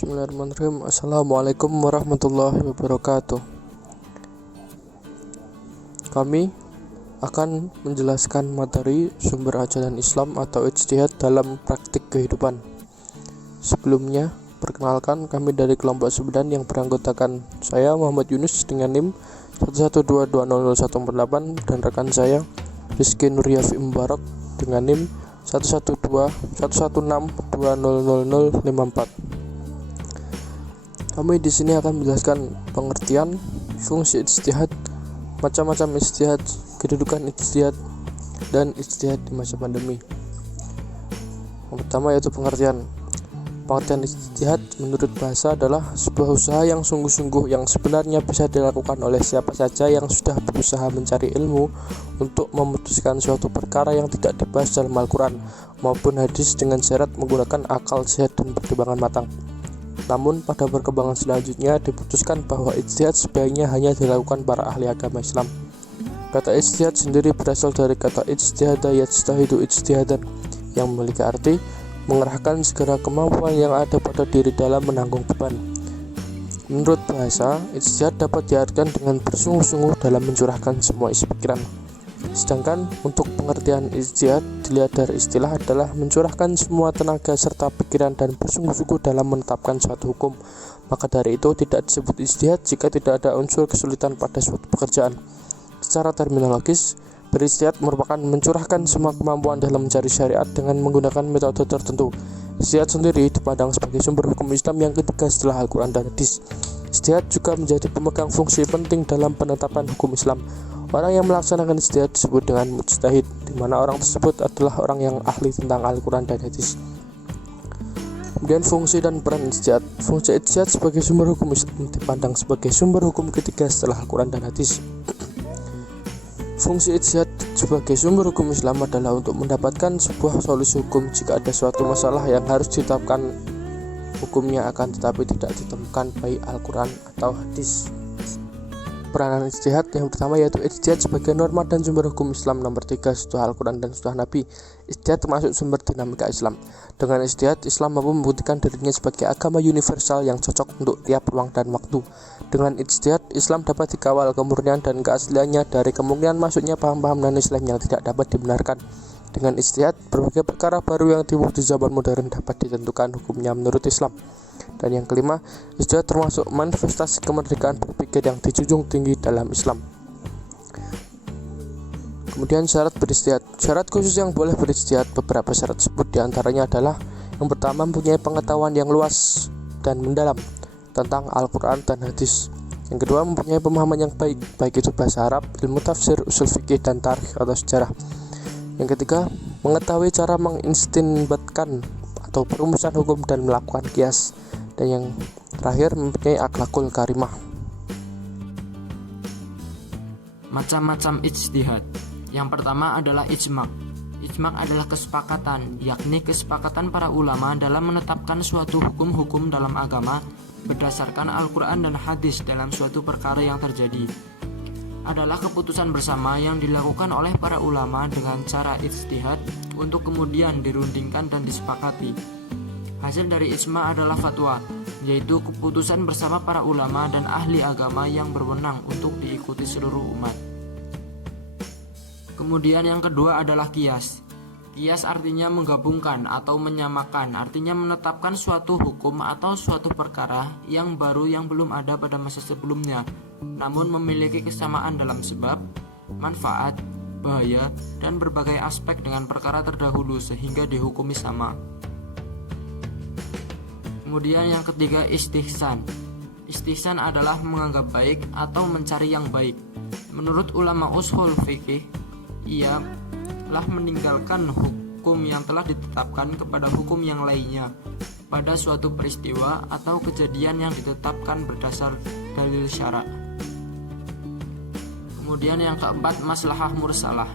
Bismillahirrahmanirrahim. Assalamualaikum warahmatullahi wabarakatuh. Kami akan menjelaskan materi sumber ajaran Islam atau ijtihad dalam praktik kehidupan. Sebelumnya, perkenalkan kami dari kelompok 9 yang beranggotakan saya Muhammad Yunus dengan NIM 112200148 dan rekan saya Rizky Nuryafi Mubarak dengan NIM 1121162000054. Kami di sini akan menjelaskan pengertian, fungsi ijtihad, macam-macam ijtihad, kedudukan ijtihad, dan ijtihad di masa pandemi. Yang pertama yaitu pengertian. Pengertian ijtihad menurut bahasa adalah sebuah usaha yang sungguh-sungguh yang sebenarnya bisa dilakukan oleh siapa saja yang sudah berusaha mencari ilmu untuk memutuskan suatu perkara yang tidak dibahas dalam Al-Quran maupun hadis dengan syarat menggunakan akal sehat dan pertimbangan matang. Namun pada perkembangan selanjutnya diputuskan bahwa ijtihad sebaiknya hanya dilakukan para ahli agama Islam. Kata ijtihad sendiri berasal dari kata ijtihada yajtahidu ijtihadan yang memiliki arti mengerahkan segala kemampuan yang ada pada diri dalam menanggung beban. Menurut bahasa, ijtihad dapat diartikan dengan bersungguh-sungguh dalam mencurahkan semua isi pikiran. Sedangkan untuk pengertian ijtihad dilihat dari istilah adalah mencurahkan semua tenaga serta pikiran dan bersungguh-sungguh dalam menetapkan suatu hukum. Maka dari itu tidak disebut ijtihad jika tidak ada unsur kesulitan pada suatu pekerjaan. Secara terminologis, berijtihad merupakan mencurahkan semua kemampuan dalam mencari syariat dengan menggunakan metode tertentu. Ijtihad sendiri dipandang sebagai sumber hukum Islam yang ketiga setelah Al-Quran dan hadis. Ijtihad juga menjadi pemegang fungsi penting dalam penetapan hukum Islam. Orang yang melaksanakan ijtihad disebut dengan mujtahid, di mana orang tersebut adalah orang yang ahli tentang Al-Quran dan hadis. Kemudian fungsi dan peran ijtihad. Fungsi ijtihad sebagai sumber hukum Islam dipandang sebagai sumber hukum ketiga setelah Al-Quran dan hadis. Fungsi ijtihad sebagai sumber hukum Islam adalah untuk mendapatkan sebuah solusi hukum jika ada suatu masalah yang harus ditetapkan hukumnya akan tetapi tidak ditemukan baik Al-Quran atau hadis. Peranan ijtihad yang pertama yaitu ijtihad sebagai norma dan sumber hukum Islam nomor 3 setelah Al-Quran dan setelah Nabi. Ijtihad termasuk sumber dinamika Islam. Dengan ijtihad, Islam mampu membuktikan dirinya sebagai agama universal yang cocok untuk tiap ruang dan waktu. Dengan ijtihad, Islam dapat dikawal kemurnian dan keasliannya dari kemungkinan masuknya paham-paham non-Islam yang tidak dapat dibenarkan. Dengan ijtihad, berbagai perkara baru yang timbul di zaman modern dapat ditentukan hukumnya menurut Islam. Dan yang kelima, ijtihad termasuk manifestasi kemerdekaan berpikir yang dijunjung tinggi dalam Islam. Kemudian syarat berijtihad. Syarat khusus yang boleh berijtihad, beberapa syarat tersebut diantaranya adalah yang pertama mempunyai pengetahuan yang luas dan mendalam tentang Al-Quran dan hadis. Yang kedua mempunyai pemahaman yang baik itu bahasa Arab, ilmu tafsir, usul fikih, dan tarikh atau sejarah. Yang ketiga mengetahui cara mengistinbatkan atau perumusan hukum dan melakukan qiyas. Dan yang terakhir mempunyai akhlakul karimah. Macam-macam ijtihad. Yang pertama adalah ijma'. Ijma' adalah kesepakatan, yakni kesepakatan para ulama dalam menetapkan suatu hukum-hukum dalam agama berdasarkan Al-Quran dan hadis dalam suatu perkara yang terjadi. Adalah keputusan bersama yang dilakukan oleh para ulama dengan cara ijtihad untuk kemudian dirundingkan dan disepakati. Hasil dari ijma' adalah fatwa, yaitu keputusan bersama para ulama dan ahli agama yang berwenang untuk diikuti seluruh umat. Kemudian yang kedua adalah qiyas. Qiyas artinya menggabungkan atau menyamakan, artinya menetapkan suatu hukum atau suatu perkara yang baru yang belum ada pada masa sebelumnya, namun memiliki kesamaan dalam sebab, manfaat, bahaya, dan berbagai aspek dengan perkara terdahulu sehingga dihukumi sama. Kemudian yang ketiga istihsan. Istihsan adalah menganggap baik atau mencari yang baik. Menurut ulama ushul fikih, ia telah meninggalkan hukum yang telah ditetapkan kepada hukum yang lainnya pada suatu peristiwa atau kejadian yang ditetapkan berdasar dalil syara'. Kemudian yang keempat maslahah mursalah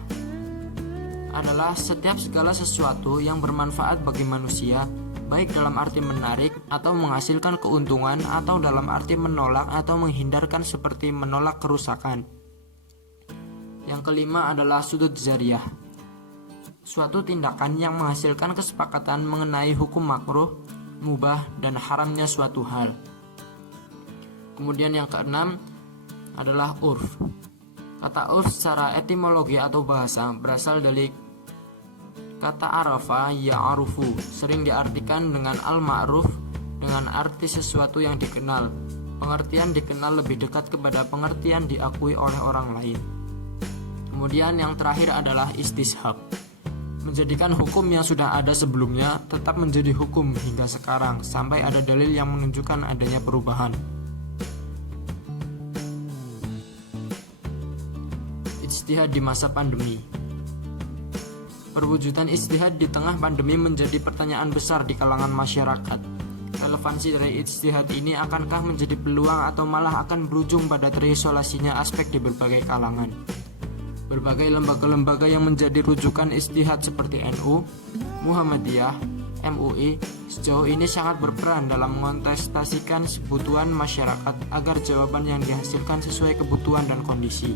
adalah setiap segala sesuatu yang bermanfaat bagi manusia, baik dalam arti menarik atau menghasilkan keuntungan atau dalam arti menolak atau menghindarkan seperti menolak kerusakan. Yang kelima adalah sudud zariyah. Suatu tindakan yang menghasilkan kesepakatan mengenai hukum makruh, mubah dan haramnya suatu hal. Kemudian yang keenam adalah urf. Kata urf secara etimologi atau bahasa berasal dari kata arafa ya'arufu, sering diartikan dengan al-ma'ruf dengan arti sesuatu yang dikenal. Pengertian dikenal lebih dekat kepada pengertian diakui oleh orang lain. Kemudian yang terakhir adalah istishab. Menjadikan hukum yang sudah ada sebelumnya tetap menjadi hukum hingga sekarang sampai ada dalil yang menunjukkan adanya perubahan. Ijtihad di masa pandemi. Perwujudan ijtihad di tengah pandemi menjadi pertanyaan besar di kalangan masyarakat. Relevansi dari ijtihad ini akankah menjadi peluang atau malah akan berujung pada terisolasinya aspek di berbagai kalangan? Berbagai lembaga-lembaga yang menjadi rujukan ijtihad seperti NU, Muhammadiyah, MUI sejauh ini sangat berperan dalam mengontestasikan kebutuhan masyarakat agar jawaban yang dihasilkan sesuai kebutuhan dan kondisi.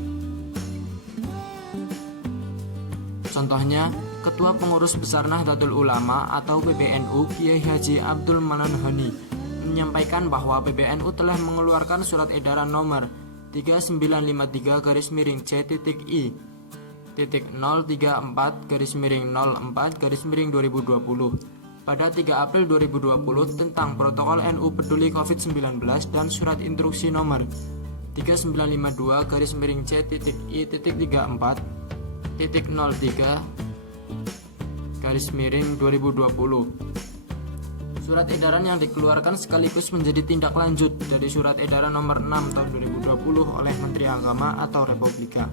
Contohnya, Ketua Pengurus Besar Nahdlatul Ulama atau PBNU Kiai Haji Abdul Manan Hani menyampaikan bahwa PBNU telah mengeluarkan surat edaran nomor 3953-I-034-04-2020 pada 3 April 2020 tentang protokol NU peduli COVID-19 dan surat instruksi nomor 3952-C-I-03-2020. Surat edaran yang dikeluarkan sekaligus menjadi tindak lanjut dari surat edaran nomor 6 tahun 2020 oleh Menteri Agama atau Republika.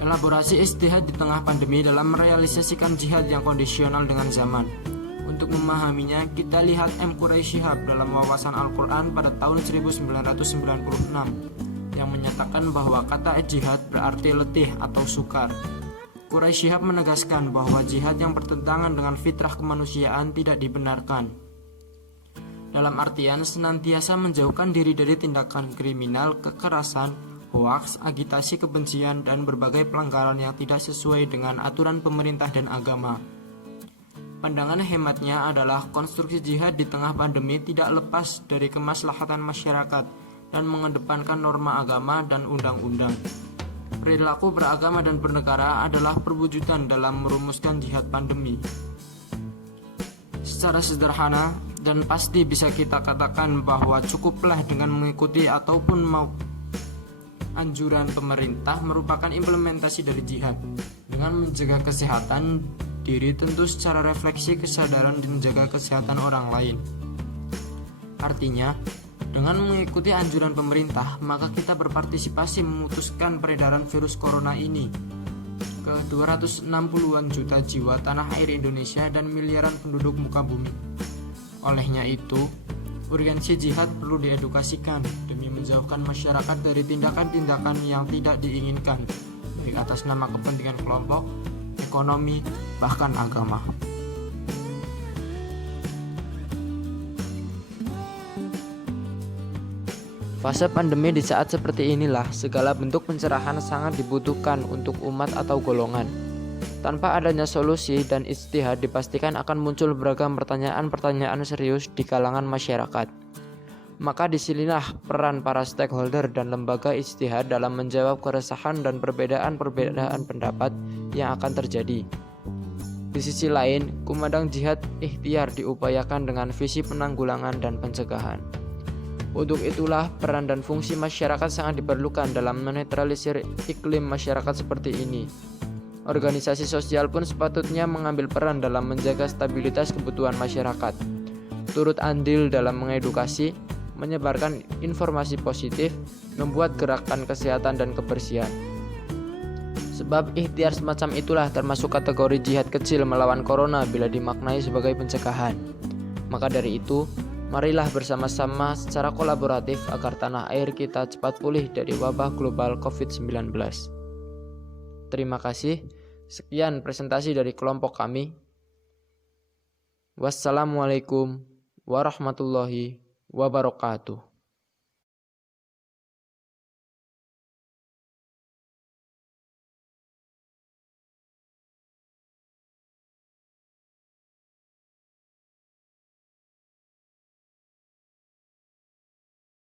Elaborasi ijtihad di tengah pandemi dalam merealisasikan jihad yang kondisional dengan zaman. Untuk memahaminya, kita lihat M. Quraisy Shihab dalam wawasan Al-Quran pada tahun 1996 yang menyatakan bahwa kata jihad berarti letih atau sukar. Quraisy Shihab menegaskan bahwa jihad yang bertentangan dengan fitrah kemanusiaan tidak dibenarkan. Dalam artian senantiasa menjauhkan diri dari tindakan kriminal, kekerasan, hoaks, agitasi kebencian, dan berbagai pelanggaran yang tidak sesuai dengan aturan pemerintah dan agama. Pandangan hematnya adalah konstruksi jihad di tengah pandemi tidak lepas dari kemaslahatan masyarakat dan mengedepankan norma agama dan undang-undang. Perilaku beragama dan bernegara adalah perwujudan dalam merumuskan jihad pandemi. Secara sederhana dan pasti bisa kita katakan bahwa cukuplah dengan mengikuti ataupun mau anjuran pemerintah merupakan implementasi dari jihad. Dengan menjaga kesehatan diri tentu secara refleksi kesadaran dan menjaga kesehatan orang lain. Artinya, dengan mengikuti anjuran pemerintah, maka kita berpartisipasi memutuskan peredaran virus corona ini ke 260-an juta jiwa tanah air Indonesia dan miliaran penduduk muka bumi. Olehnya itu, urgensi jihad perlu diedukasikan demi menjauhkan masyarakat dari tindakan-tindakan yang tidak diinginkan, baik atas nama kepentingan kelompok, ekonomi, bahkan agama. Fase pandemi di saat seperti inilah segala bentuk pencerahan sangat dibutuhkan untuk umat atau golongan. Tanpa adanya solusi dan ijtihad dipastikan akan muncul beragam pertanyaan-pertanyaan serius di kalangan masyarakat. Maka disinilah peran para stakeholder dan lembaga ijtihad dalam menjawab keresahan dan perbedaan-perbedaan pendapat yang akan terjadi. Di sisi lain, kumandang jihad ikhtiar diupayakan dengan visi penanggulangan dan pencegahan. Untuk itulah peran dan fungsi masyarakat sangat diperlukan dalam menetralisir iklim masyarakat seperti ini. Organisasi sosial pun sepatutnya mengambil peran dalam menjaga stabilitas kebutuhan masyarakat, turut andil dalam mengedukasi, menyebarkan informasi positif, membuat gerakan kesehatan dan kebersihan. Sebab ikhtiar semacam itulah termasuk kategori jihad kecil melawan corona bila dimaknai sebagai pencegahan. Maka dari itu, marilah bersama-sama secara kolaboratif agar tanah air kita cepat pulih dari wabah global COVID-19. Terima kasih. Sekian presentasi dari kelompok kami. Wassalamualaikum warahmatullahi wabarakatuh.